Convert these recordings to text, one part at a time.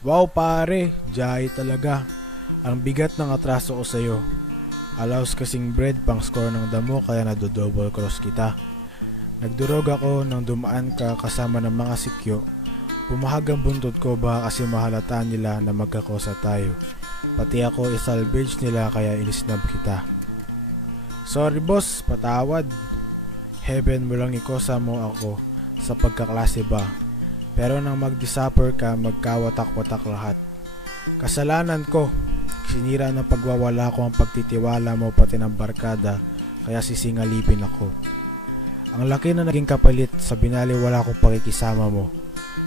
Wow pare, jay talaga. Ang bigat ng atraso ko sa'yo. Allows kasing bread pang score ng damo kaya nadodouble cross kita. Nagdurog ako nang dumaan ka kasama ng mga sikyo. Pumahag ang buntot ko baka kasi mahalata nila na magkakosa tayo. Pati ako isalvage nila kaya inisnab kita. Sorry boss, patawad. Heaven mo lang ikosa mo ako sa pagkaklase ba. Pero nang mag-disapper ka, magkawatak-watak lahat. Kasalanan ko, sinira ng pagwawala ko ang pagtitiwala mo pati ng barkada, kaya sisingalipin ako. Ang laki na naging kapalit sa binaliwala kong pakikisama mo.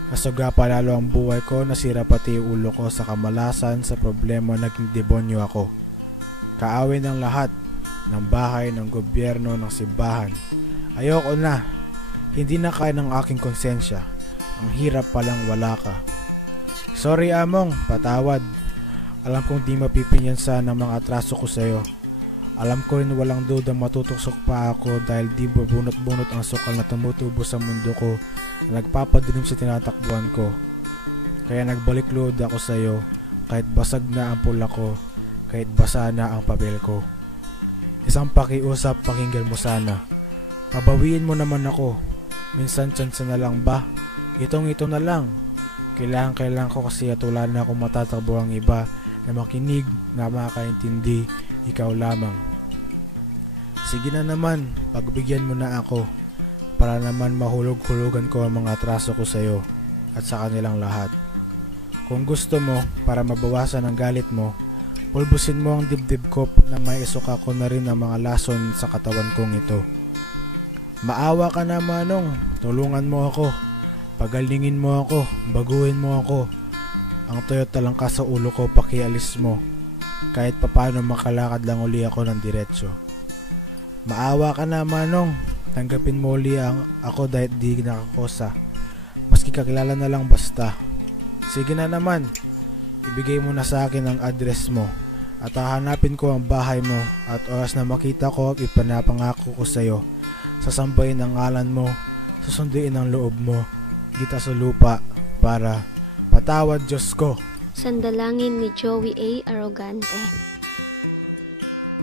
Nasuga pa lalo ang buhay ko, nasira pati ulo ko sa kamalasan sa problema naging demonyo ako. Kaawin ng lahat, ng bahay, ng gobyerno, ng simbahan. Ayoko na, hindi na kaya ng aking konsensya. Ang hirap palang wala ka. Sorry Among, patawad. Alam kong di mapipinyansa ng mga atraso ko sa'yo. Alam ko rin walang duda matutusok pa ako dahil di babunot-bunot ang sukal na tumutubo sa mundo ko na nagpapadilim sa tinatakbuhan ko. Kaya nagbalik load ako sa'yo kahit basag na ang pula ko, kahit basa na ang papel ko. Isang pakiusap pakinggan mo sana. Pabawiin mo naman ako. Minsan chance na lang ba? Itong ito na lang. Kailangan kailangan ko kasi at wala na akong matatakbo ang iba na makinig, na makakaintindi, ikaw lamang. Sige na naman, pagbigyan mo na ako para naman mahulog-hulugan ko ang mga atraso ko sa'yo at sa kanilang lahat. Kung gusto mo, para mabawasan ang galit mo, pulbusin mo ang dibdib ko na may isuka ko na rin ang mga lason sa katawan kong ito. Maawa ka na manong, tulungan mo ako. Pagalingin mo ako, baguhin mo ako. Ang tuyot lang ka sa ulo ko, pakialis mo. Kahit papano makalakad lang uli ako ng diretsyo. Maawa ka na manong, tanggapin mo uli ang ako dahil di nakakosa. Maski kakilala na lang basta. Sige na naman, ibigay mo na sa akin ang address mo. At hahanapin ko ang bahay mo at oras na makita ko, ipanapangako ko sa'yo. Sasambayin ang ngalan mo, susunduin ang loob mo, kita sa lupa para patawad Diyos ko. Sandalangin ni Joey A. Arrogante.